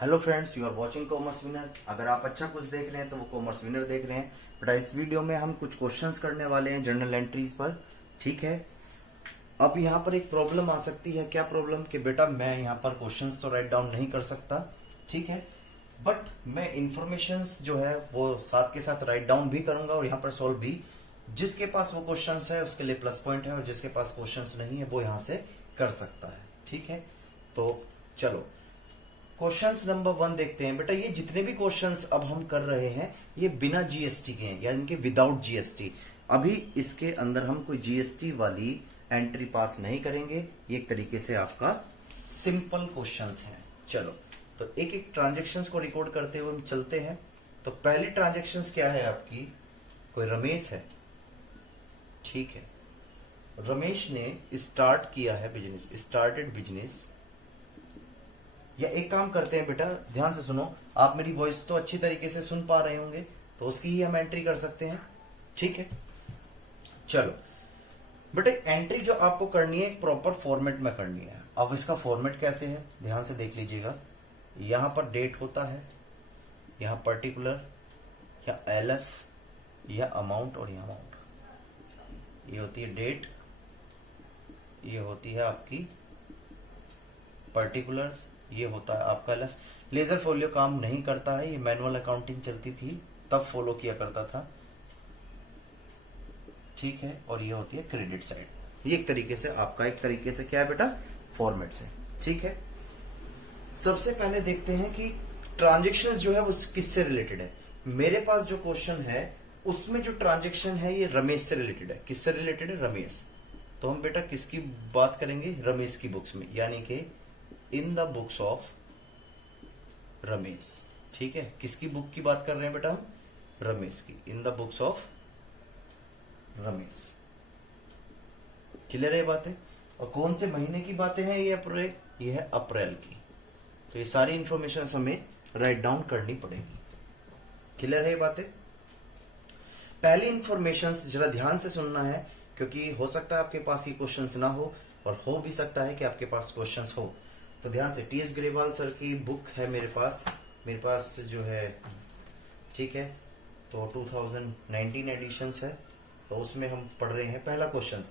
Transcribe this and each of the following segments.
Hello friends, you are watching Commerce Winner. अगर आप अच्छा कुछ देख रहे हैं तो वो कॉमर्स विनर देख रहे हैं। बेटा इस वीडियो में हम कुछ क्वेश्चंस करने वाले हैं जर्नल एंट्रीज पर। ठीक है। अब यहाँ पर एक प्रॉब्लम आ सकती है। क्या प्रॉब्लम? कि बेटा मैं यहाँ पर क्वेश्चंस तो राइट डाउन नहीं कर सकता, ठीक है, बट मैं इंफॉर्मेशंस जो है वो साथ के साथ राइट डाउन भी करूंगा और यहाँ पर सोल्व भी। जिसके पास वो क्वेश्चंस है उसके लिए प्लस पॉइंट है और जिसके पास क्वेश्चंस नहीं है वो यहाँ से कर सकता है। ठीक है, तो चलो क्वेश्चंस नंबर 1 देखते हैं। बेटा ये जितने भी क्वेश्चंस अब हम कर रहे हैं ये बिना जीएसटी के हैं, यानी कि विदाउट जीएसटी। अभी इसके अंदर हम कोई जीएसटी वाली एंट्री पास नहीं करेंगे। ये एक तरीके से आपका सिंपल क्वेश्चंस है। चलो तो एक एक ट्रांजेक्शन्स को रिकॉर्ड करते हुए हम चलते हैं। तो पहली ट्रांजेक्शन्स क्या है आपकी? कोई रमेश है, ठीक है, रमेश ने स्टार्ट किया है बिजनेस, स्टार्टेड बिजनेस। या एक काम करते हैं बेटा, ध्यान से सुनो, आप मेरी वॉइस तो अच्छी तरीके से सुन पा रहे होंगे तो उसकी ही हम एंट्री कर सकते हैं। ठीक है, चलो बेटे एंट्री जो आपको करनी है एक प्रॉपर फॉर्मेट में करनी है। अब इसका फॉर्मेट कैसे है ध्यान से देख लीजिएगा। यहां पर डेट होता है, यहां पर्टिकुलर, या एलएफ, या अमाउंट, और यहां अमाउंट। ये होती है डेट, ये होती है आपकी पर्टिकुलर्स, ये होता है आपका एलएफ। लेजर फोलियो काम नहीं करता है, ये मैनुअल अकाउंटिंग चलती थी तब फॉलो किया करता था, ठीक है। और ये होती है क्रेडिट साइड। ये एक तरीके से आपका एक तरीके से क्या है बेटा, फॉर्मेट से। ठीक है, सबसे पहले देखते हैं कि ट्रांजेक्शन जो है वो किससे रिलेटेड है। मेरे पास जो क्वेश्चन है उसमें जो ट्रांजेक्शन है ये रमेश से रिलेटेड है। किससे रिलेटेड है? रमेश। तो हम बेटा किसकी बात करेंगे? रमेश की बुक्स में, यानी कि in the books of Ramesh. ठीक है, किसकी बुक की बात कर रहे हैं बेटा हम? रमेश की, in the books of Ramesh. Clear है ये बातें? और कौन से महीने की बातें हैं ये? अप्रैल, ये है अप्रैल की। तो ये सारी इंफॉर्मेशन हमें राइट डाउन करनी पड़ेगी। क्लियर है ये बातें? पहली इंफॉर्मेशन जरा ध्यान से सुनना है, क्योंकि हो सकता है आपके पास ये क्वेश्चंस ना हो और हो भी सकता है कि आपके पास क्वेश्चंस हो। तो ध्यान से, टीएस ग्रेवाल सर की बुक है मेरे पास जो है, ठीक है, तो 2019 एडिशंस है। तो उसमें हम पढ़ रहे हैं पहला क्वेश्चन।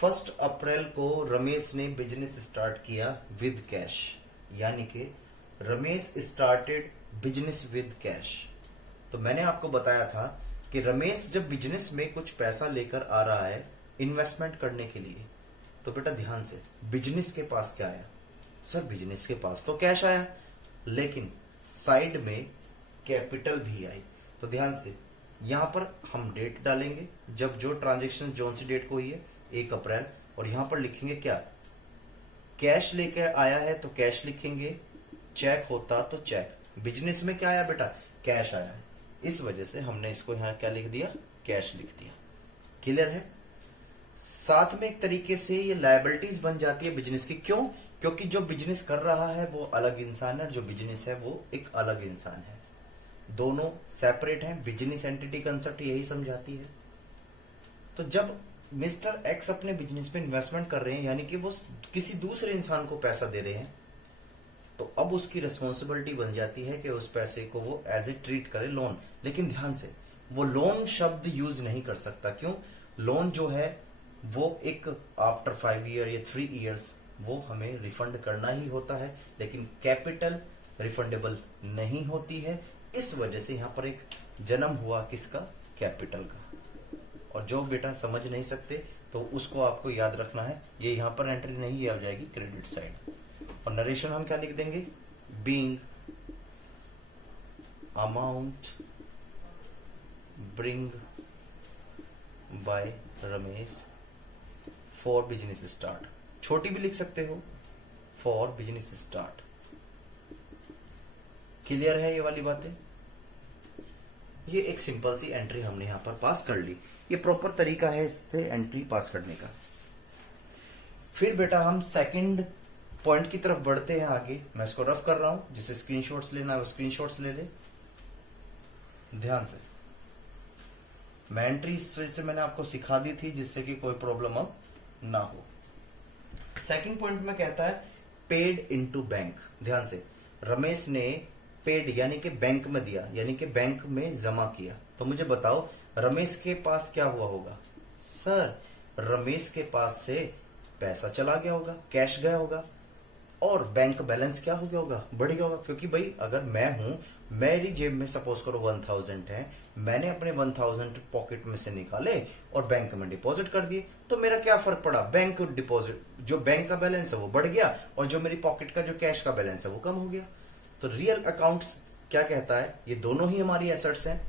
1 अप्रैल को रमेश ने बिजनेस स्टार्ट किया विद कैश, यानी कि Ramesh started business with cash. तो मैंने आपको बताया था कि रमेश जब बिजनेस में कुछ पैसा लेकर आ रहा है इन्वेस्टमेंट करने के लिए, तो बेटा ध्यान से, बिजनेस के पास क्या आया? सर बिजनेस के पास तो कैश आया, लेकिन साइड में कैपिटल भी आई। तो ध्यान से यहां पर हम डेट डालेंगे, जब जो ट्रांजेक्शन जोन सी डेट को हुई है 1 अप्रैल, और यहां पर लिखेंगे क्या? कैश लेके आया है तो कैश लिखेंगे, चेक होता तो चेक। बिजनेस में क्या आया बेटा? कैश आया है, इस वजह से हमने इसको यहां क्या लिख दिया? कैश लिख दिया। क्लियर है? साथ में एक तरीके से ये लायबिलिटीज बन जाती है बिजनेस की। क्यों? क्योंकि जो बिजनेस कर रहा है वो अलग इंसान है, जो बिजनेस है वो एक अलग इंसान है, दोनों सेपरेट हैं। बिजनेस एंटिटी कंसेप्ट यही समझाती है। तो जब मिस्टर एक्स अपने बिजनेस में इन्वेस्टमेंट कर रहे हैं, यानी कि वो किसी दूसरे इंसान को पैसा दे रहे हैं, तो अब उसकी रिस्पॉन्सिबिलिटी बन जाती है कि उस पैसे को वो एज ए ट्रीट करे लोन। लेकिन ध्यान से, वो लोन शब्द यूज नहीं कर सकता। क्यों? लोन जो है वो एक आफ्टर 5 ईयर या 3 ईयर्स वो हमें रिफंड करना ही होता है, लेकिन कैपिटल रिफंडेबल नहीं होती है। इस वजह से यहां पर एक जन्म हुआ किसका? कैपिटल का। और जो बेटा समझ नहीं सकते तो उसको आपको याद रखना है, ये यहां पर एंट्री नहीं, ये आ जाएगी क्रेडिट साइड। और नरेशन हम क्या लिख देंगे? Being amount bring by Ramesh for business start. छोटी भी लिख सकते हो, फॉर बिजनेस स्टार्ट। क्लियर है ये वाली बातें? ये एक सिंपल सी एंट्री हमने यहां पर पास कर ली। ये प्रॉपर तरीका है इससे एंट्री पास करने का। फिर बेटा हम सेकंड पॉइंट की तरफ बढ़ते हैं आगे। मैं इसको रफ कर रहा हूं, जिसे स्क्रीनशॉट्स लेना है वो स्क्रीनशॉट्स ले ले। ध्यान से, मैं एंट्री इस वजह से मैंने आपको सिखा दी थी जिससे कि कोई प्रॉब्लम अब ना हो। सेकंड पॉइंट में कहता है पेड इनटू बैंक। ध्यान से, रमेश ने पेड यानी कि बैंक में दिया, यानी कि बैंक में जमा किया, तो मुझे बताओ रमेश के पास क्या हुआ होगा? सर रमेश के पास से पैसा चला गया होगा, कैश गया होगा, और बैंक बैलेंस क्या हो गया होगा? बढ़ गया होगा। क्योंकि भाई अगर मैं हूं, मेरी जेब में सपोज करो 1000 है, मैंने अपने 1000 पॉकेट में से निकाले और बैंक में डिपॉजिट कर दिए, तो मेरा क्या फर्क पड़ा? बैंक डिपॉजिट, जो बैंक का बैलेंस है वो बढ़ गया और जो मेरी पॉकेट का जो कैश का बैलेंस है वो कम हो गया। तो रियल अकाउंट्स क्या कहता है? ये दोनों ही हमारी एसेट्स हैं।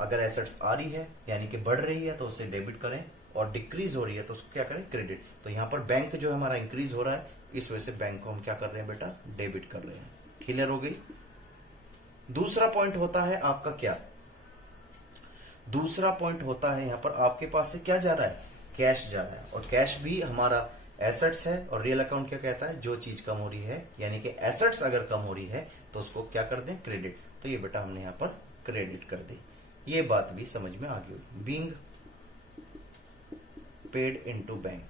अगर एसेट्स आ रही है यानी कि बढ़ रही है तो उसे डेबिट करें, और डिक्रीज हो रही है तो उसको क्या करें? क्रेडिट। तो यहां पर बैंक जो हमारा इंक्रीज हो रहा है, इस वजह से बैंक को हम क्या कर रहे हैं बेटा? डेबिट कर रहे हैं। क्लियर हो गई? दूसरा पॉइंट होता है आपका क्या? दूसरा पॉइंट होता है यहां पर आपके पास से क्या जा रहा है? कैश जा रहा है, और कैश भी हमारा एसेट्स है। और रियल अकाउंट क्या कहता है? जो चीज कम हो रही है यानी कि एसेट्स अगर कम हो रही है तो उसको क्या कर दें? क्रेडिट। तो ये बेटा हमने यहां पर क्रेडिट कर दी। ये बात भी समझ में आ गई। बीइंग पेड इनटू बैंक,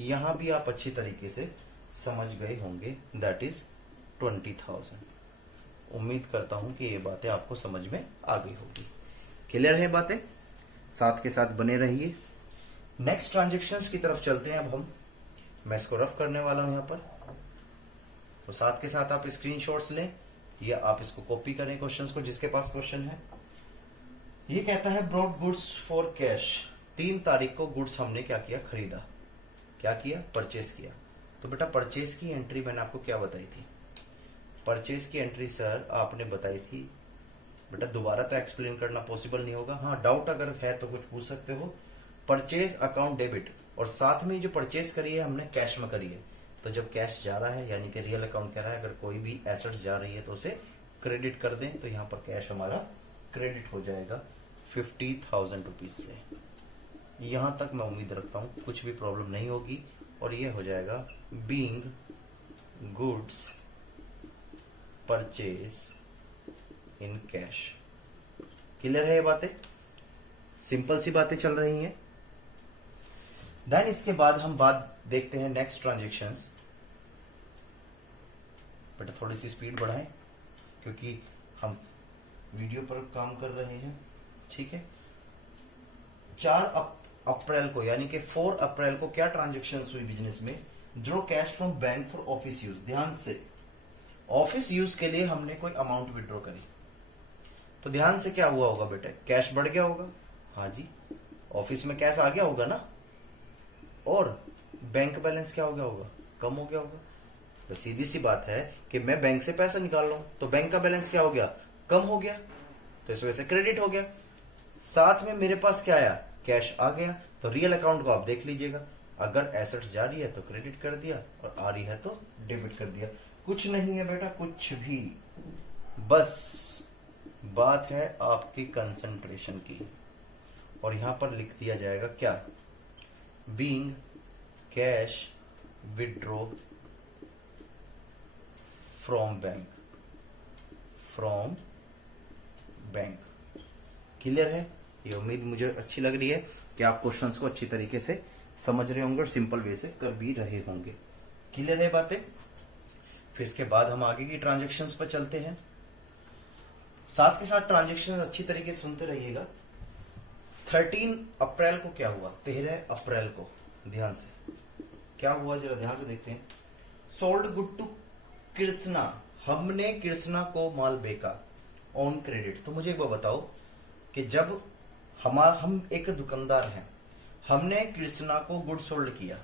यहां भी आप अच्छी तरीके से समझ गए होंगे। That is 20,000। उम्मीद करता हूं कि ये बातें आपको समझ में आ गई होगी। क्लियर है बातें? साथ के साथ बने रहिए। नेक्स्ट ट्रांजेक्शन्स की तरफ चलते हैं अब हम। मैं इसको रफ करने वाला हूं यहां पर, तो साथ के साथ आप स्क्रीनशॉट्स लें या आप इसको कॉपी करें क्वेश्चंस को, जिसके पास क्वेश्चन है। ये कहता है ब्रॉड गुड्स फॉर कैश। 3 तारीख को गुड्स हमने क्या किया? खरीदा। क्या किया? परचेस किया। तो बेटा परचेस की एंट्री मैंने आपको क्या बताई थी? परचेस की एंट्री सर आपने बताई थी बेटा, दोबारा तो एक्सप्लेन करना पॉसिबल नहीं होगा। हाँ, डाउट अगर है तो कुछ पूछ सकते हो। परचेज अकाउंट डेबिट, और साथ में जो परचेस करी है हमने कैश में करी है, तो जब कैश जा रहा है यानी कि रियल अकाउंट कह रहा है अगर कोई भी एसेट्स जा रही है तो उसे क्रेडिट कर दें, तो यहां पर कैश हमारा क्रेडिट हो जाएगा 50,000 रुपीज से। यहां तक मैं उम्मीद रखता हूं कुछ भी प्रॉब्लम नहीं होगी, और ये हो जाएगा being goods purchase in cash. Clear है ये बातें? सिंपल सी बातें चल रही हैं। देन इसके बाद हम बात देखते हैं नेक्स्ट ट्रांजेक्शन्स। बेटा थोड़ी सी स्पीड बढ़ाएं क्योंकि हम वीडियो पर काम कर रहे हैं, ठीक है। 4 अप्रैल को यानी कि 4 अप्रैल को क्या ट्रांजेक्शन हुई बिजनेस में? Draw cash from bank for office use. ध्यान से, ऑफिस यूज के लिए हमने कोई अमाउंट विड्रॉ करी, तो ध्यान से क्या हुआ होगा बेटा? कैश बढ़ गया होगा। हाँ जी, ऑफिस में कैश आ गया होगा ना, और बैंक बैलेंस क्या हो गया होगा? कम हो गया होगा। तो सीधी सी बात है कि मैं बैंक से पैसा निकाल रहा हूं तो बैंक का बैलेंस क्या हो गया? कम हो गया, तो इस वजह से क्रेडिट हो गया। साथ में मेरे पास क्या आया? कैश आ गया। तो रियल अकाउंट को आप देख लीजिएगा, अगर एसेट्स जा रही है तो क्रेडिट कर दिया और आ रही है तो डेबिट कर दिया। कुछ नहीं है बेटा, कुछ भी, बस बात है आपकी कंसंट्रेशन की। और यहां पर लिख दिया जाएगा क्या? Being cash withdraw from bank. Clear है? ये उम्मीद मुझे अच्छी लग रही है कि आप क्वेश्चंस को अच्छी तरीके से समझ रहे होंगे और सिंपल वे से कर भी रहे होंगे। क्लियर है बातें? फिर इसके बाद हम आगे की ट्रांजेक्शन्स पर चलते हैं। साथ के साथ ट्रांजेक्शन अच्छी तरीके से सुनते रहिएगा। 13 अप्रैल को क्या हुआ? 13 अप्रैल को ध्यान से क्या हुआ जरा ध्यान से देखते हैं। सोल्ड गुड टू कृष्णा, हमने कृष्णा को माल बेचा ऑन क्रेडिट। तो मुझे एक बात बताओ कि जब हम एक दुकानदार हैं, हमने कृष्णा को गुड सोल्ड किया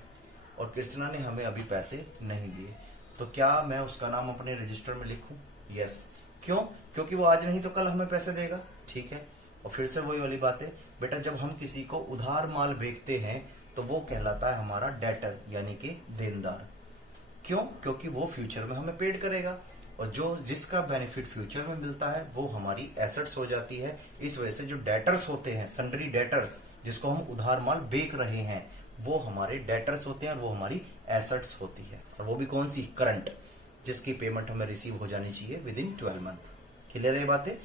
और कृष्णा ने हमें अभी पैसे नहीं दिए, तो क्या मैं उसका नाम अपने रजिस्टर में लिखूं? यस। क्यों? क्योंकि वो आज नहीं तो कल हमें पैसे देगा, ठीक है। और फिर से वही वाली बात है बेटा, जब हम किसी को उधार माल बेचते हैं तो वो कहलाता है हमारा डेटर यानी कि देनदार। क्यों? क्योंकि वो फ्यूचर में हमें पेड करेगा, और जो जिसका बेनिफिट फ्यूचर में मिलता है वो हमारी एसेट्स हो जाती है। इस वजह से जो डेटर्स होते हैं, सन्ड्री डेटर्स, जिसको हम उधार माल बेच रहे हैं, वो हमारे डेटर्स होते हैं और वो हमारी एसेट्स होती है। और वो भी कौन सी? करंट, जिसकी पेमेंट हमें रिसीव हो जानी चाहिए विद इन 12 मंथ। क्लियर है बातें?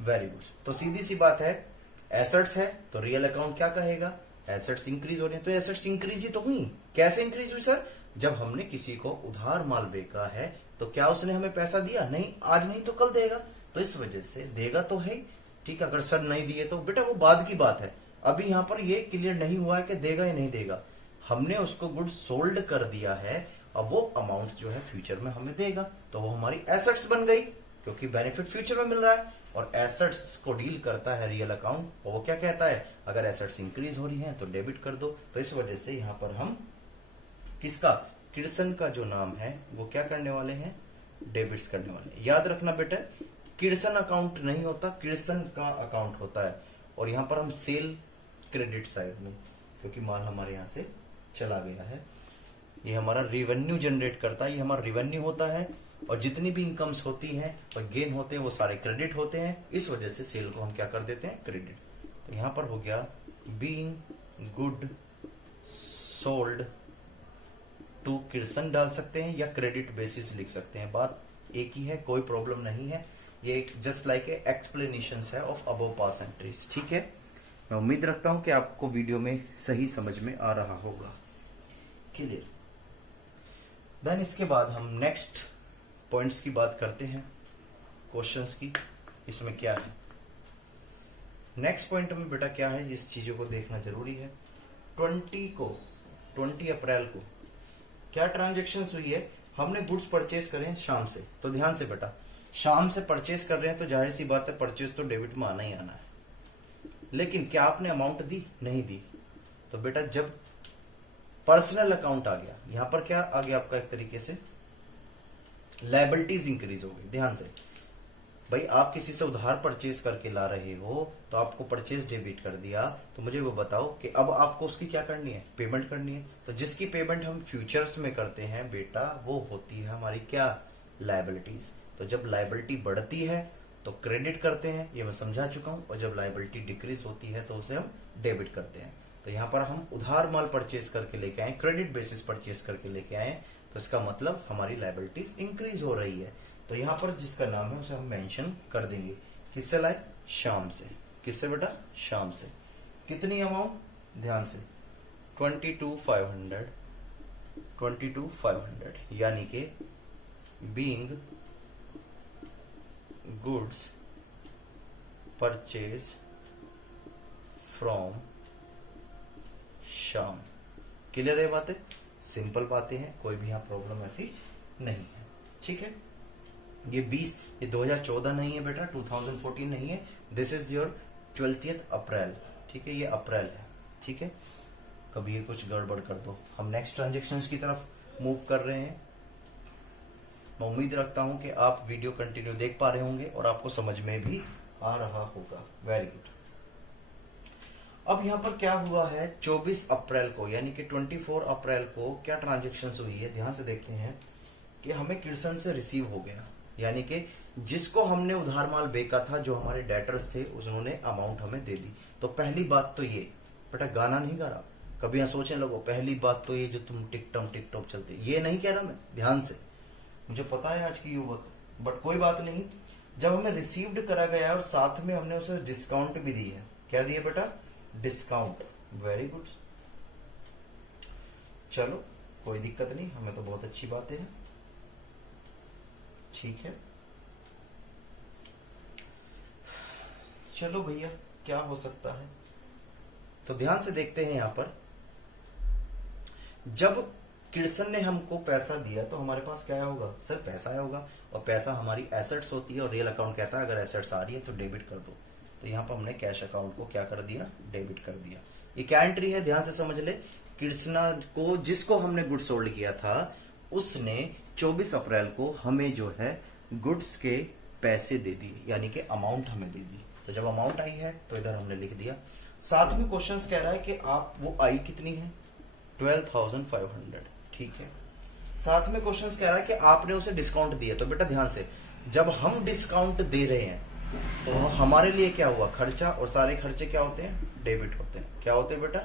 Very good. तो सीधी सी बात है, एसेट्स है तो रियल अकाउंट क्या कहेगा? एसेट्स इंक्रीज हो रही है, तो एसेट्स इंक्रीज ही तो हुई। कैसे इंक्रीज हुई सर? जब हमने किसी को उधार माल बेचा है तो क्या उसने हमें पैसा दिया? नहीं, आज नहीं तो कल देगा। तो इस वजह से देगा तो है ही, ठीक है। अगर सर नहीं दिए तो बेटा वो बाद की बात है। अभी यहाँ पर ये क्लियर नहीं हुआ है कि देगा या नहीं देगा। हमने उसको गुड्स सोल्ड कर दिया है, अब वो अमाउंट जो है फ्यूचर में हमें देगा, तो वो हमारी एसेट्स बन गई, क्योंकि बेनिफिट फ्यूचर में मिल रहा है। और एसेट्स को डील करता है रियल अकाउंट, और वो क्या कहता है, अगर एसेट्स इंक्रीज हो रही हैं तो डेबिट कर दो। तो इस वजह से यहाँ पर हम किसका, किड्सन का जो नाम है वो क्या करने वाले हैं, डेबिट्स करने वाले हैं। याद रखना बेटा, किड्सन अकाउंट नहीं होता, किड्सन का अकाउंट होता है। और यहां पर हम सेल क्रेडिट साइड में, क्योंकि माल हमारे यहां से चला गया है, ये हमारा रेवेन्यू जनरेट करता है, ये हमारा रेवेन्यू होता है। और जितनी भी इनकम्स होती हैं और गेन होते हैं वो सारे क्रेडिट होते हैं। इस वजह से सेल को हम क्या कर देते हैं, क्रेडिट। तो यहां पर हो गया बीइंग गुड सोल्ड टू किड्सन डाल सकते हैं या क्रेडिट बेसिस लिख सकते हैं, बात एक ही है, कोई प्रॉब्लम नहीं है। ये जस्ट लाइक एक्सप्लेनेशन है ऑफ अबव पास एंट्रीज, ठीक है। मैं उम्मीद रखता हूं कि आपको वीडियो में सही समझ में आ रहा होगा, क्लियर। देन इसके बाद हम नेक्स्ट पॉइंट्स की बात करते हैं, क्वेश्चंस की। इसमें क्या है नेक्स्ट पॉइंट में बेटा, क्या है, इस चीजों को देखना जरूरी है। 20 अप्रैल को क्या ट्रांजेक्शन हुई है, हमने गुड्स परचेज करे हैं शाम से। तो ध्यान से बेटा, शाम से परचेज कर रहे हैं तो जाहिर सी बात है परचेज तो डेबिट में आना ही आना है। लेकिन क्या आपने अमाउंट दी? नहीं दी। तो बेटा जब पर्सनल अकाउंट आ गया, यहां पर क्या आ गया आपका, एक तरीके से लायबिलिटीज इंक्रीज हो गई। ध्यान से भाई, आप किसी से उधार परचेज करके ला रहे हो तो आपको परचेज डेबिट कर दिया, तो मुझे वो बताओ कि अब आपको उसकी क्या करनी है, पेमेंट करनी है। तो जिसकी पेमेंट हम फ्यूचर्स में करते हैं बेटा, वो होती है हमारी क्या, लायबिलिटीज। तो जब लायबिलिटी बढ़ती है तो क्रेडिट करते हैं, ये मैं समझा चुका हूं। और जब लायबिलिटी डिक्रीज होती है तो उसे हम डेबिट करते हैं। तो यहां पर हम उधार माल परचेज करके लेके आए, क्रेडिट बेसिस परचेज करके लेके आए, तो इसका मतलब हमारी लायबिलिटीज इंक्रीज हो रही है। तो यहां पर जिसका नाम है उसे हम मेंशन कर देंगे। किससे लाए? शाम से। किससे बेटा? शाम से। कितनी अमाउंट? ध्यान से 22,500, 22,500, यानी कि बीइंग गुड्स परचेज फ्रॉम शाम। क्लियर है बातें? सिंपल बातें हैं, कोई भी यहां प्रॉब्लम ऐसी नहीं है, ठीक है। ये 2014 नहीं है बेटा, 2014 नहीं है। दिस इज योर 20 अप्रैल, ठीक है, ये अप्रैल है, ठीक है। कभी ये कुछ गड़बड़ कर दो। हम नेक्स्ट ट्रांजेक्शन्स की तरफ मूव कर रहे हैं। मैं उम्मीद रखता हूं कि आप वीडियो कंटिन्यू देख पा रहे होंगे और आपको समझ में भी आ रहा होगा। Very good. अब यहां पर क्या हुआ है, 24 अप्रैल को यानी कि 24 अप्रैल को क्या ट्रांजेक्शन हुई है, ध्यान से देखते हैं कि हमें किड्सन से रिसीव हो गया, यानी कि जिसको हमने उधार माल बेचा था, जो हमारे डेटर्स थे, उन्होंने अमाउंट हमें दे दी। तो पहली बात तो ये बेटा, गाना नहीं गा रहा, कभी यहां सोचने लगो। पहली बात तो ये जो तुम टिकटॉक चलते, ये नहीं कह रहा मैं, ध्यान से, मुझे पता है आज की युवक, बट कोई बात नहीं। जब हमें रिसीव्ड करा गया और साथ में हमने उसे डिस्काउंट भी दी है, क्या दिए बेटा? डिस्काउंट। वेरी गुड, चलो कोई दिक्कत नहीं, हमें तो बहुत अच्छी बातें हैं, ठीक है। चलो भैया, क्या हो सकता है, तो ध्यान से देखते हैं। यहां पर जब किड्सन ने हमको पैसा दिया तो हमारे पास क्या होगा सर? पैसा आया होगा, और पैसा हमारी एसेट्स होती है और रियल अकाउंट कहता है अगर एसेट्स आ रही है तो डेबिट कर दो। तो यहां पर हमने कैश अकाउंट को क्या कर दिया? डेबिट कर दिया। ये क्या एंट्री है, ध्यान से समझ ले। किड्सना को, जिसको हमने गुड्स सोल्ड किया था, उसने 24 अप्रैल को हमें जो है गुड्स के पैसे दे दिए, यानी कि अमाउंट हमें दे दी। तो जब अमाउंट आई है तो इधर हमने लिख दिया। साथ में क्वेश्चन कह रहा है कि आप, वो आई कितनी है? 12,500, ठीक है। साथ में क्वेश्चन कह रहा है कि आपने उसे डिस्काउंट दिया। तो बेटा ध्यान से, जब हम डिस्काउंट दे रहे हैं तो हमारे लिए क्या हुआ? खर्चा, और सारे खर्चे क्या होते हैं? डेबिट होते हैं। क्या होते हैं बेटा?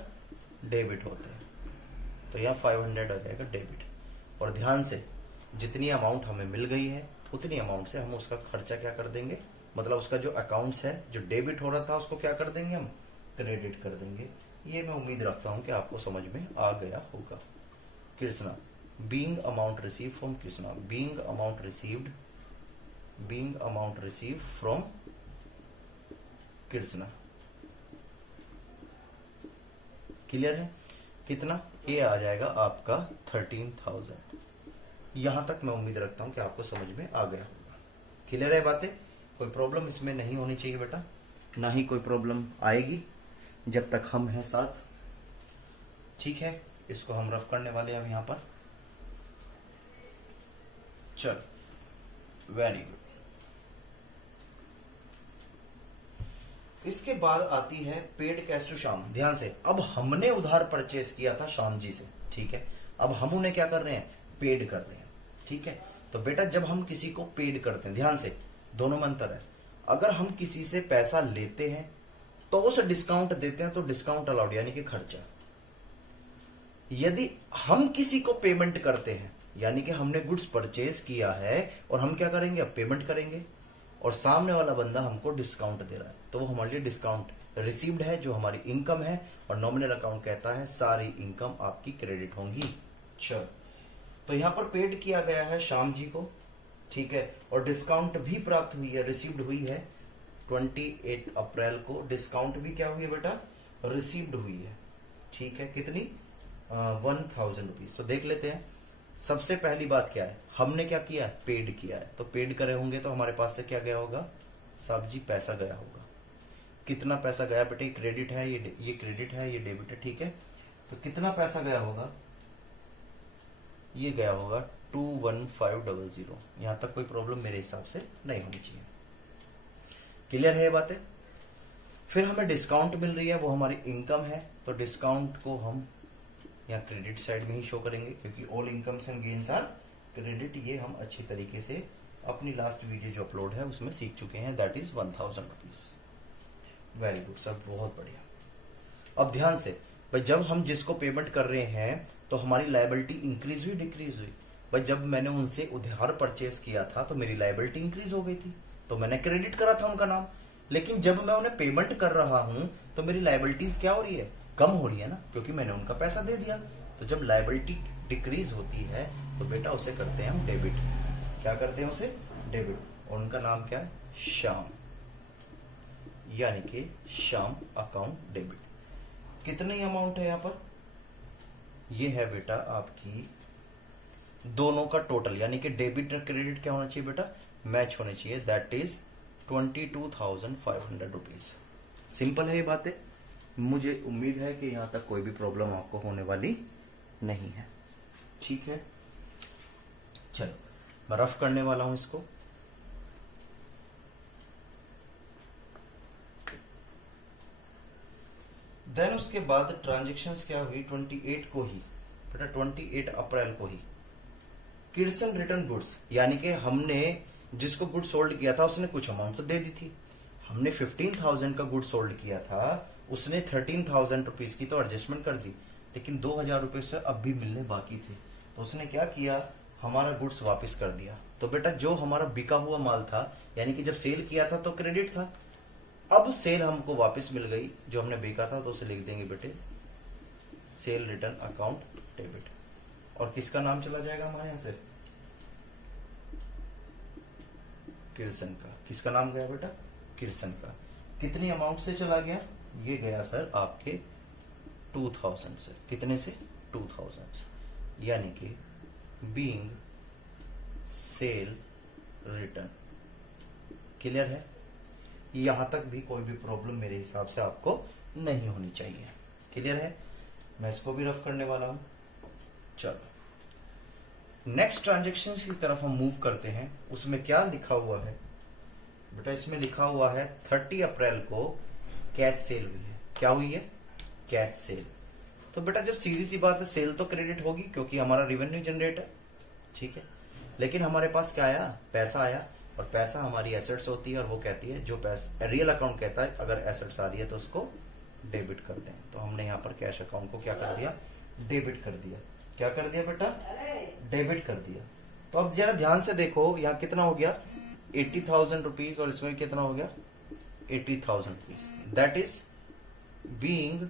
डेबिट होते हैं। तो यहाँ 500 आ जाएगा डेबिट। और ध्यान से, जितनी अमाउंट हमें मिल गई है उतनी अमाउंट से हम उसका खर्चा क्या कर देंगे, मतलब उसका जो अकाउंट्स है, जो डेबिट हो रहा था, उसको क्या कर देंगे हम? क्रेडिट कर देंगे। ये मैं उम्मीद रखता हूं कि आपको समझ में आ गया होगा। Krishna, being amount receive from Krishna, being amount receive from Krishna. Clear है? कितना? ये आ जाएगा आपका 13,000। यहां तक मैं उम्मीद रखता हूं कि आपको समझ में आ गया होगा। क्लियर है बातें? कोई प्रॉब्लम इसमें नहीं होनी चाहिए बेटा, ना ही कोई प्रॉब्लम आएगी जब तक हम हैं साथ। ठीक है, इसको हम रफ करने वाले हैं अब यहां पर। चल, वेरी गुड। इसके बाद आती है पेड कैश टू श्याम। ध्यान से, अब हमने उधार परचेस किया था श्याम जी से, ठीक है। अब हम उन्हें क्या कर रहे हैं? पेड कर रहे हैं, ठीक है। तो बेटा जब हम किसी को पेड करते हैं, ध्यान से, दोनों में अंतर है। अगर हम किसी से पैसा लेते हैं तो उसे डिस्काउंट देते हैं, तो डिस्काउंट अलाउड यानी कि खर्चा। यदि हम किसी को पेमेंट करते हैं, यानी कि हमने गुड्स परचेज किया है और हम क्या करेंगे? अब पेमेंट करेंगे, और सामने वाला बंदा हमको डिस्काउंट दे रहा है, तो वो हमारे लिए डिस्काउंट रिसीव्ड है, जो हमारी इनकम है। और नॉमिनल अकाउंट कहता है सारी इनकम आपकी क्रेडिट होंगी। चलो, तो यहां पर पेड किया गया है श्याम जी को, ठीक है, और डिस्काउंट भी प्राप्त हुई है, रिसीव्ड हुई है 28 अप्रैल को। डिस्काउंट भी क्या हुई है बेटा? रिसीव्ड हुई है, ठीक है। कितनी? 1,000 रुपीज। तो देख लेते हैं। सबसे पहली बात क्या है? हमने क्या किया? पेड किया है। तो पेड करे होंगे तो हमारे पास से क्या गया होगा? साहब जी पैसा गया होगा। कितना पैसा गया बेटे? क्रेडिट है, ये क्रेडिट है, ये डेबिट है, ठीक है। तो कितना पैसा गया होगा? ये गया होगा 21500। यहां तक कोई प्रॉब्लम मेरे हिसाब से नहीं होनी चाहिए। क्लियर है ये बातें? फिर हमें डिस्काउंट मिल रही है, वो हमारी इनकम है, तो डिस्काउंट को हम यहाँ क्रेडिट साइड में ही शो करेंगे, क्योंकि all incomes and gains are credit. ये हम अच्छी तरीके से अपनी लास्ट वीडियो जो अपलोड है उसमें सीख चुके हैं। That is 1,000 rupees. Very good sir, बहुत बढ़िया। अब ध्यान से भाई, जब हम जिसको पेमेंट कर रहे हैं तो हमारी लायबिलिटी इंक्रीज हुई, डिक्रीज हुई? भाई जब मैंने उनसे उधार परचेस किया था तो मेरी लायबिलिटी इंक्रीज हो गई थी, तो मैंने क्रेडिट करा था उनका नाम। लेकिन जब मैं उन्हें पेमेंट कर रहा हूं तो मेरी लायबिलिटीज क्या हो रही है? कम हो रही है ना, क्योंकि मैंने उनका पैसा दे दिया। तो जब लायबिलिटी डिक्रीज होती है तो बेटा उसे करते हैं हम डेबिट। क्या करते हैं उसे? डेबिट। और उनका नाम क्या है? श्याम, यानी कि श्याम अकाउंट डेबिट। कितनी अमाउंट है यहां पर? ये है बेटा आपकी दोनों का टोटल, यानी कि डेबिट और क्रेडिट क्या होना चाहिए बेटा? मैच होने चाहिए। That is 22,500 rupees. सिंपल है ये बातें। मुझे उम्मीद है कि यहां तक कोई भी प्रॉब्लम आपको होने वाली नहीं है, ठीक है। चलो, मैं रफ करने वाला हूं इसको। देन उसके बाद ट्रांजेक्शन्स क्या हुई? 28 को ही बेटा, 28 अप्रैल को ही किर्सन रिटर्न गुड्स, यानी कि हमने जिसको गुड सोल्ड किया था उसने कुछ अमाउंट तो दे दी थी। हमने 15,000 का गुड सोल्ड किया था, उसने 13,000 रुपीज की तो एडजस्टमेंट कर दी, लेकिन 2,000 रुपए से अब भी मिलने बाकी थे। तो उसने क्या किया? हमारा गुड्स वापस कर दिया। तो बेटा जो हमारा बिका हुआ माल था, यानी कि जब सेल किया था तो क्रेडिट था, अब सेल हमको वापस मिल गई जो हमने बेचा था, तो उसे लिख देंगे बेटे सेल रिटर्न अकाउंट डेबिट। और किसका नाम चला जाएगा हमारे यहां से? किर्सन का। किसका नाम गया बेटा? किर्सन का। कितनी अमाउंट से चला गया? ये गया सर आपके 2,000 से। कितने से? 2,000 से, यानी कि बीइंग सेल रिटर्न। क्लियर है? यहां तक भी कोई भी प्रॉब्लम मेरे हिसाब से आपको नहीं होनी चाहिए। क्लियर है? मैं इसको भी रफ करने वाला हूं। चलो, नेक्स्ट ट्रांजेक्शन की तरफ हम मूव करते हैं। उसमें क्या लिखा हुआ है बेटा? इसमें लिखा हुआ है 30 अप्रैल को कैश सेल हुई है। क्या हुई है? Cash cell. तो बेटा जब सीधी सी बात है, सेल तो क्रेडिट होगी क्योंकि हमारा रेवेन्यू जनरेट है, ठीक है। लेकिन हमारे पास क्या आया? पैसा आया। और पैसा हमारी एसेट्स होती है, और वो कहती है जो पैसा रियल अकाउंट कहता है अगर एसेट्स आ रही है तो उसको डेबिट करते हैं। तो हमने यहाँ पर कैश अकाउंट को क्या कर दिया? डेबिट कर दिया। क्या कर दिया बेटा? डेबिट कर दिया। तो अब जरा ध्यान से देखो, यहाँ कितना हो गया? 80,000 रुपीज, और इसमें कितना हो गया? 80,000 rupees. That is being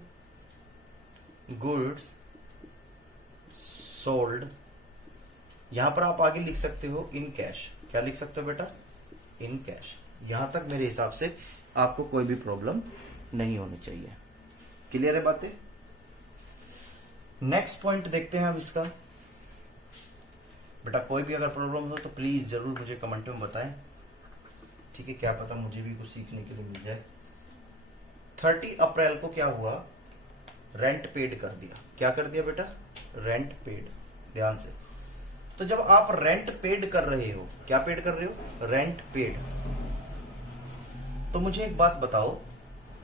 goods sold यहां पर आप आगे लिख सकते हो इन कैश। क्या लिख सकते हो बेटा? In cash. यहां तक मेरे हिसाब से आपको कोई भी प्रॉब्लम नहीं होनी चाहिए। क्लियर है बातें? नेक्स्ट पॉइंट देखते हैं अब इसका। बेटा कोई भी अगर प्रॉब्लम हो तो प्लीज जरूर मुझे कमेंट में बताएं, ठीक है? क्या पता मुझे भी कुछ सीखने के लिए मिल जाए। 30 अप्रैल को क्या हुआ? रेंट पेड कर दिया। क्या कर दिया बेटा? Rent paid. ध्यान से। तो जब आप रेंट पेड कर रहे हो, क्या पेड कर रहे हो? Rent paid. तो मुझे एक बात बताओ,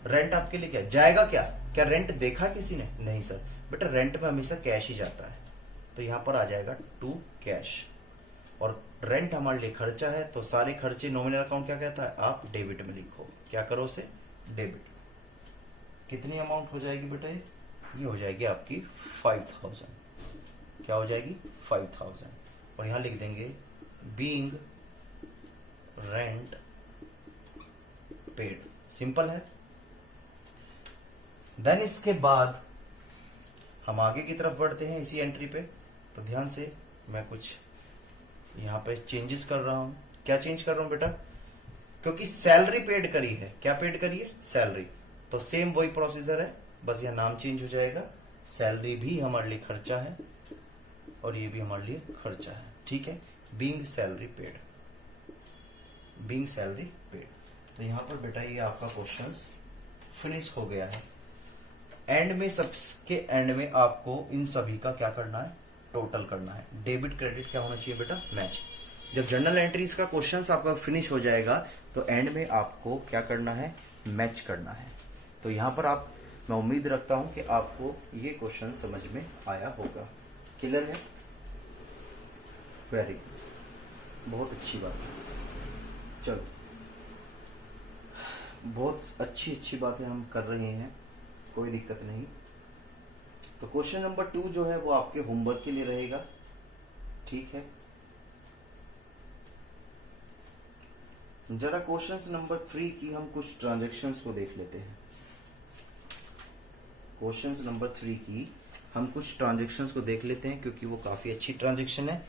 रेंट आपके लिए क्या जाएगा? क्या रेंट देखा किसी ने? नहीं सर। बेटा रेंट में हमेशा कैश ही जाता है, तो यहां पर आ जाएगा टू कैश। और रेंट हमारे लिए खर्चा है, तो सारे खर्चे नॉमिनल अकाउंट क्या कहता है? आप डेबिट में लिखो। क्या करो उसे? डेबिट। कितनी अमाउंट हो जाएगी बेटा? ये हो जाएगी आपकी 5000। क्या हो जाएगी? 5000। और यहां लिख देंगे बीइंग रेंट पेड। सिंपल है। देन इसके बाद हम आगे की तरफ बढ़ते हैं इसी एंट्री पे। तो ध्यान से, मैं कुछ यहां पे चेंजेस कर रहा हूं। क्या चेंज कर रहा हूं बेटा? क्योंकि सैलरी पेड करी है। क्या पेड करी है? सैलरी। तो सेम वही प्रोसीजर है, बस यह नाम चेंज हो जाएगा। सैलरी भी हमारे लिए खर्चा है और ये भी हमारे लिए खर्चा है, ठीक है? Being salary paid, being salary paid. तो यहां पर बेटा ये आपका क्वेश्चन फिनिश हो गया है। एंड में, सबके एंड में आपको इन सभी का क्या करना है? टोटल करना है। डेबिट क्रेडिट क्या होना चाहिए बेटा? मैच। जब जर्नल एंट्रीज का क्वेश्चन आपका फिनिश हो जाएगा तो एंड में आपको क्या करना है? मैच करना है। तो यहां पर आप, मैं उम्मीद रखता हूं कि आपको ये क्वेश्चन समझ में आया होगा। क्लियर है? वेरी गुड, बहुत अच्छी बात है। चलो, बहुत अच्छी अच्छी बातें हम कर रहे हैं, कोई दिक्कत नहीं। तो क्वेश्चन नंबर 2 जो है वो आपके होमवर्क के लिए रहेगा, ठीक है? जरा क्वेश्चन नंबर 3 की हम कुछ ट्रांजैक्शंस को देख लेते हैं। क्वेश्चन नंबर 3 की हम कुछ ट्रांजैक्शंस को देख लेते हैं, क्योंकि वो काफी अच्छी ट्रांजैक्शन है।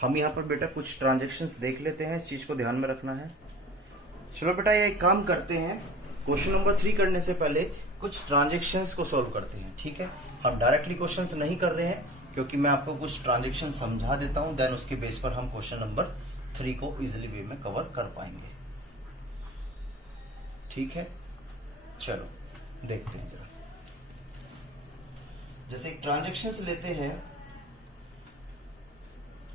हम यहाँ पर बेटा कुछ ट्रांजैक्शंस देख लेते हैं, इस चीज को ध्यान में रखना है। चलो बेटा ये एक काम करते हैं, क्वेश्चन नंबर 3 करने से पहले कुछ ट्रांजैक्शंस को सॉल्व करते हैं, ठीक है? हम डायरेक्टली क्वेश्चंस नहीं कर रहे हैं, क्योंकि मैं आपको कुछ ट्रांजैक्शन समझा देता हूं, देन उसके बेस पर हम क्वेश्चन नंबर 3 को इजिली वे में कवर कर पाएंगे, ठीक है? चलो देखते हैं जरा। जैसे एक ट्रांजैक्शंस लेते हैं,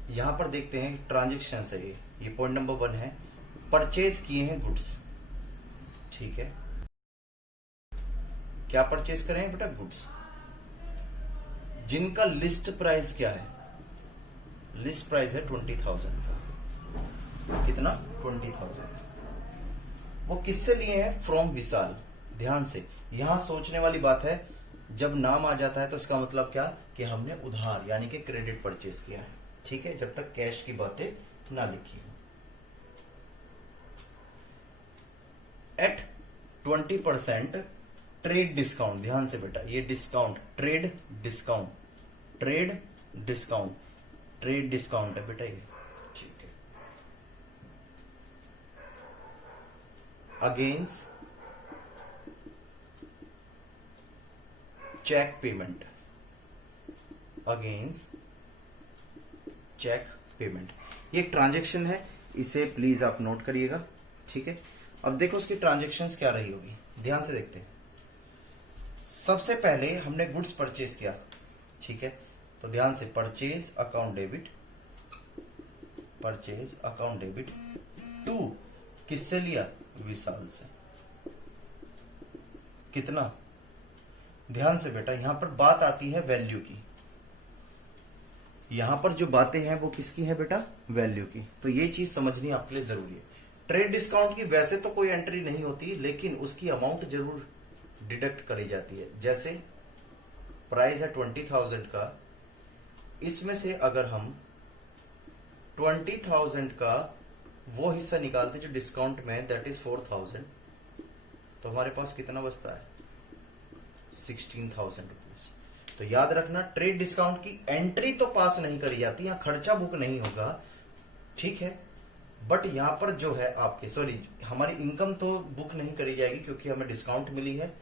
यहां पर देखते हैं ट्रांजैक्शन है ये पॉइंट नंबर 1 है। परचेज किए हैं गुड्स, ठीक है? क्या परचेज करें बेटा? गुड्स, जिनका लिस्ट प्राइस क्या है? लिस्ट प्राइस है 20,000 का। कितना? 20,000। वो किससे लिए हैं? फ्रॉम विशाल। ध्यान से, यहां सोचने वाली बात है, जब नाम आ जाता है तो इसका मतलब क्या? कि हमने उधार यानी कि क्रेडिट परचेज किया है, ठीक है? जब तक कैश की बातें ना लिखी हो। At 20% trade discount. ध्यान से बेटा, ये discount, trade discount, trade discount, trade discount है बेटा ये, ठीक है? Against cheque payment, against cheque payment. ये एक ट्रांजैक्शन है, इसे प्लीज आप नोट करिएगा, ठीक है? अब देखो उसकी ट्रांजैक्शंस क्या रही होगी, ध्यान से देखते हैं। सबसे पहले हमने गुड्स परचेज किया, ठीक है? तो ध्यान से, purchase account debit, purchase account debit to, किससे लिया? विशाल से। कितना? ध्यान से बेटा, यहां पर बात आती है वैल्यू की। यहां पर जो बातें हैं वो किसकी है बेटा? वैल्यू की। तो ये चीज समझनी आपके लिए जरूरी है। ट्रेड डिस्काउंट की वैसे तो कोई एंट्री नहीं होती, लेकिन उसकी अमाउंट जरूर डिडक्ट करी जाती है। जैसे प्राइस है 20,000 का, इसमें से अगर हम 20,000 का वो हिस्सा निकालते जो डिस्काउंट में, दैट इज 4,000, तो हमारे पास कितना बचता है? 16,000 रुपीज। तो याद रखना ट्रेड डिस्काउंट की एंट्री तो पास नहीं करी जाती, यहां खर्चा बुक नहीं होगा, ठीक है। बट यहां पर जो है आपके सॉरी हमारी इनकम तो बुक नहीं करी जाएगी क्योंकि हमें डिस्काउंट मिली है,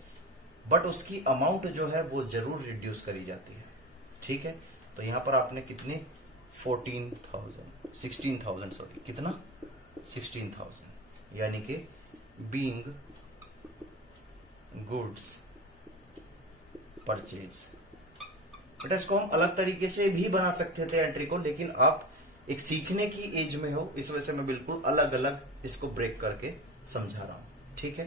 बट उसकी अमाउंट जो है वो जरूर रिड्यूस करी जाती है, ठीक है। तो यहां पर आपने कितने 16,000 सॉरी कितना 16,000 यानी कि बीइंग गुड्स परचेज। बेटा इसको हम अलग तरीके से भी बना सकते थे एंट्री को, लेकिन आप एक सीखने की एज में हो, इस वजह से मैं बिल्कुल अलग अलग इसको ब्रेक करके समझा रहा हूं, ठीक है।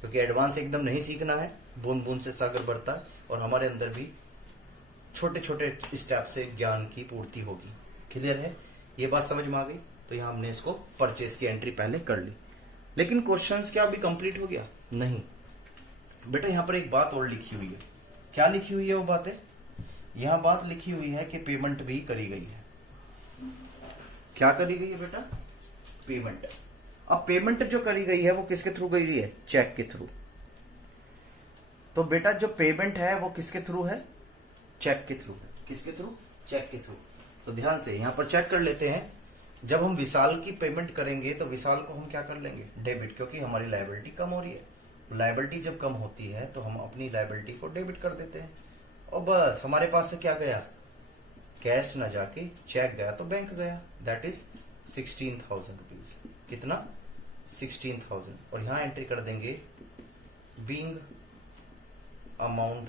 क्योंकि एडवांस एकदम नहीं सीखना है, बूंद बूंद से सागर बढ़ता है, और हमारे अंदर भी छोटे छोटे स्टेप से ज्ञान की पूर्ति होगी। क्लियर है, ये बात समझ में आ गई। तो यहां हमने इसको परचेज की एंट्री पहले कर ली, लेकिन क्वेश्चंस क्या अभी कंप्लीट हो गया? नहीं बेटा, यहां पर एक बात और लिखी हुई है। क्या लिखी हुई है वो बातें? यहां बात लिखी हुई है कि पेमेंट भी करी गई है। क्या करी गई है बेटा? पेमेंट। अब पेमेंट जो करी गई है वो किसके थ्रू गई है? चेक के थ्रू। तो बेटा जो पेमेंट है वो किसके थ्रू है? चेक के थ्रू है। किसके थ्रू? चेक के थ्रू। तो ध्यान से यहां पर चेक कर लेते हैं। जब हम विशाल की पेमेंट करेंगे तो विशाल को हम क्या कर लेंगे? डेबिट, क्योंकि हमारी लायबिलिटी कम हो रही है। लायबिलिटी जब कम होती है तो हम अपनी लायबिलिटी को डेबिट कर देते हैं, और बस हमारे पास से क्या गया? कैश ना जाके चेक गया, तो बैंक गया। That is 16,000 rupees. कितना? 16,000। और यहां एंट्री कर देंगे बीइंग अमाउंट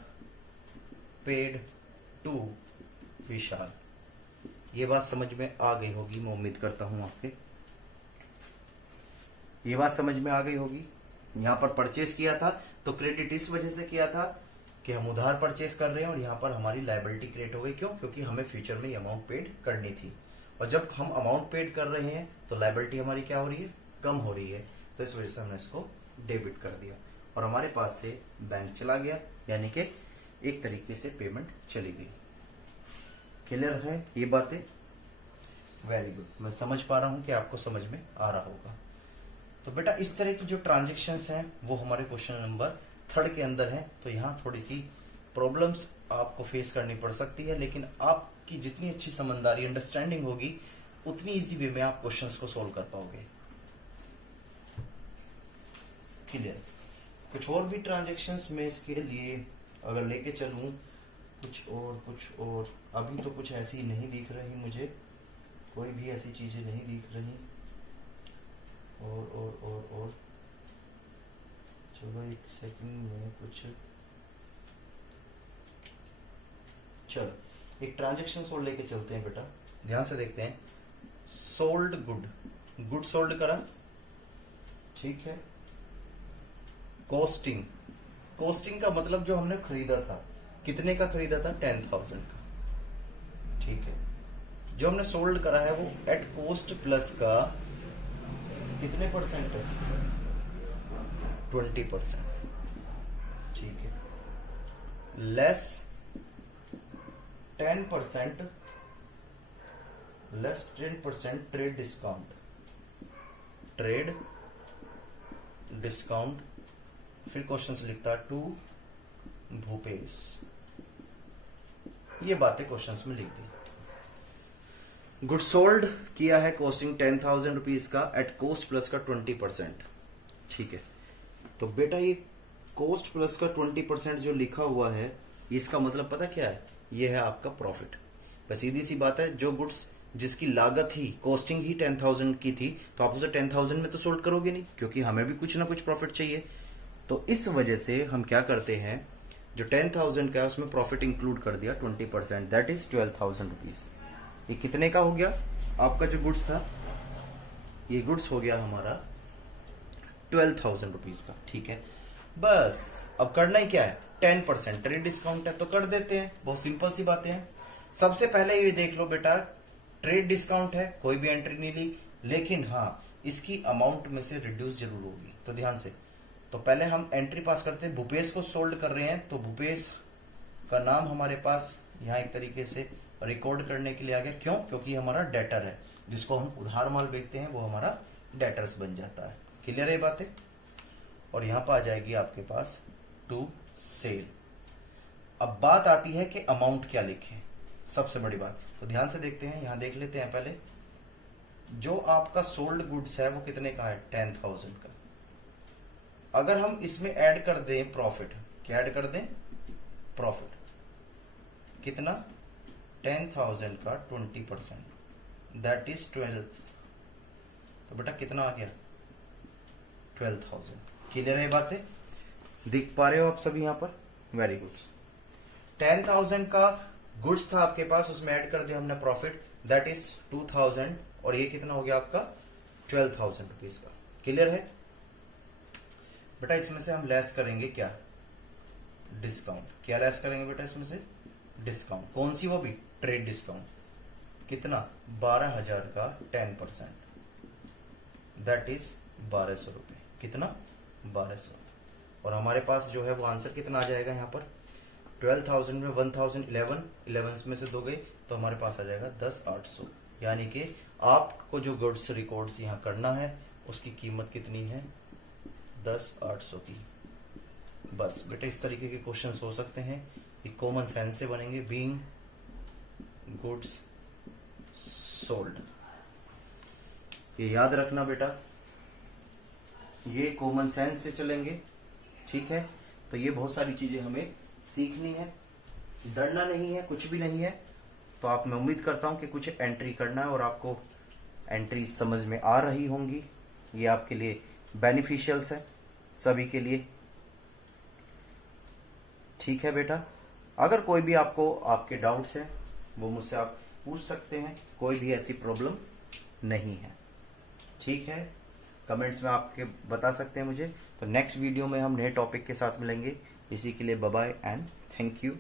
पेड टू विशाल। ये बात समझ में आ गई होगी, मैं उम्मीद करता हूं आपके ये बात समझ में आ गई होगी। यहां पर परचेस किया था तो क्रेडिट इस वजह से किया था कि हम उधार परचेस कर रहे हैं, और यहां पर हमारी लायबिलिटी क्रिएट हो गई। क्यों? क्योंकि हमें फ्यूचर में ये अमाउंट पेड करनी थी, और जब हम अमाउंट पेड कर रहे हैं तो लायबिलिटी हमारी क्या हो रही है? कम हो रही है। तो इस वजह से हमने इसको डेबिट कर दिया, और हमारे पास से बैंक चला गया, यानी कि एक तरीके से पेमेंट चली गई। क्लियर है ये बातें? Very good. मैं समझ पा रहा हूं कि आपको समझ में आ रहा होगा। तो बेटा इस तरह की जो ट्रांजेक्शन्स हैं वो हमारे क्वेश्चन नंबर 3 के अंदर हैं। तो यहां थोड़ी सी प्रॉब्लम्स आपको फेस करनी पड़ सकती है, लेकिन आपकी जितनी अच्छी समझदारी अंडरस्टैंडिंग होगी उतनी इजी वे में आप क्वेश्चंस को सोल्व कर पाओगे। क्लियर? कुछ और भी ट्रांजेक्शन्स में इसके लिए अगर लेके चलूं, कुछ और अभी तो कुछ ऐसी नहीं दिख रही मुझे, कोई भी ऐसी चीजें नहीं दिख रही। और चलो एक सेकंड में कुछ, चलो एक ट्रांजेक्शन और लेके चलते हैं बेटा। ध्यान से देखते हैं। सोल्ड गुड सोल्ड करा, ठीक है। कॉस्टिंग का मतलब जो हमने खरीदा था, कितने का खरीदा था? 10,000 का, ठीक है। जो हमने सोल्ड करा है वो एट कॉस्ट प्लस का कितने परसेंट है? 20%, ठीक है। Less 10% trade discount. फिर क्वेश्चन लिखता टू भूपेश। ये बातें क्वेश्चंस में लिख दी। गुड सोल्ड किया है कॉस्टिंग 10,000 रुपीज का, एट कॉस्ट प्लस का 20%, ठीक है। तो बेटा ये कॉस्ट प्लस का 20% जो लिखा हुआ है, इसका मतलब पता क्या है? ये है आपका प्रॉफिट। बस सीधी सी बात है, जो गुड्स जिसकी लागत ही कॉस्टिंग ही 10,000 की थी, तो आप उसे 10,000 में तो सोल्ड करोगे नहीं, क्योंकि हमें भी कुछ ना कुछ प्रॉफिट चाहिए। तो इस वजह से हम क्या करते हैं, जो 10,000 का है उसमें प्रॉफिट इंक्लूड कर दिया 20%, दैट इज 12,000 रुपीज। ये कितने का हो गया? आपका जो गुड्स था, ये गुड्स हो गया हमारा 12,000 रुपीज का, ठीक है। बस अब करना ही क्या है? 10% ट्रेड डिस्काउंट है तो कर देते हैं, बहुत सिंपल सी बातें हैं। सबसे पहले ये देख लो बेटा, ट्रेड डिस्काउंट है, कोई भी एंट्री नहीं ली, लेकिन हाँ इसकी अमाउंट में से रिड्यूस जरूर होगी। तो ध्यान से, तो पहले हम एंट्री पास करते हैं। भूपेश को सोल्ड कर रहे हैं, तो भूपेश का नाम हमारे पास यहाँ एक तरीके से रिकॉर्ड करने के लिए आ गया। क्यों? क्योंकि हमारा डेटर है, जिसको हम उधार माल बेचते हैं वो हमारा डेटर्स बन जाता है। क्लियर है बातें? और यहां पर आ जाएगी आपके पास टू सेल। अब बात आती है कि अमाउंट क्या लिखें, सबसे बड़ी बात। तो ध्यान से देखते हैं, यहां देख लेते हैं पहले। जो आपका सोल्ड गुड्स है वो कितने का है, 10,000 का। अगर हम इसमें ऐड कर दें प्रॉफिट, क्या ऐड कर दें, प्रॉफिट, कितना, 10,000 का 20%, दैट इज 12। तो बेटा कितना आ गया, 12,000। क्लियर है बातें, दिख पा रहे हो आप सभी यहां पर, वेरी गुड। 10,000 का गुड्स था आपके पास, उसमें ऐड कर दिया हमने प्रॉफिट, दैट इज 2,000, और ये कितना हो गया आपका, 12,000 रुपीज का। क्लियर है बेटा। इसमें से हम लेस करेंगे क्या, डिस्काउंट। क्या लेस करेंगे बेटा इसमें से, डिस्काउंट। कौन सी, वो भी ट्रेड डिस्काउंट, कितना, 12,000 का 10%, दैट इज 1,200 रुपए, कितना, 1,200। और हमारे पास जो है वो आंसर कितना आ जाएगा यहाँ पर, 12,000 में 1,011, 11 में से 2 गए तो हमारे पास आ जाएगा 10,800। यानी कि आपको जो गुड्स रिकॉर्ड्स यहाँ करना है उसकी कीमत कितनी है, 10,800 की। बस बेटा इस तरीके के क्वेश्चंस हो सकते हैं, ये कॉमन सेंस से बनेंगे। बीइंग गुड्स सोल्ड, ये याद रखना बेटा, ये कॉमन सेंस से चलेंगे, ठीक है। तो ये बहुत सारी चीजें हमें सीखनी है, डरना नहीं है, कुछ भी नहीं है। तो आप, मैं उम्मीद करता हूं कि कुछ एंट्री करना है और आपको एंट्री समझ में आ रही होंगी। ये आपके लिए बेनिफिशियल्स है सभी के लिए, ठीक है बेटा। अगर कोई भी आपको आपके डाउट्स हैं वो मुझसे आप पूछ सकते हैं, कोई भी ऐसी प्रॉब्लम नहीं है, ठीक है। कमेंट्स में आपके बता सकते हैं मुझे। तो नेक्स्ट वीडियो में हम नए टॉपिक के साथ मिलेंगे। इसी के लिए bye bye and thank you.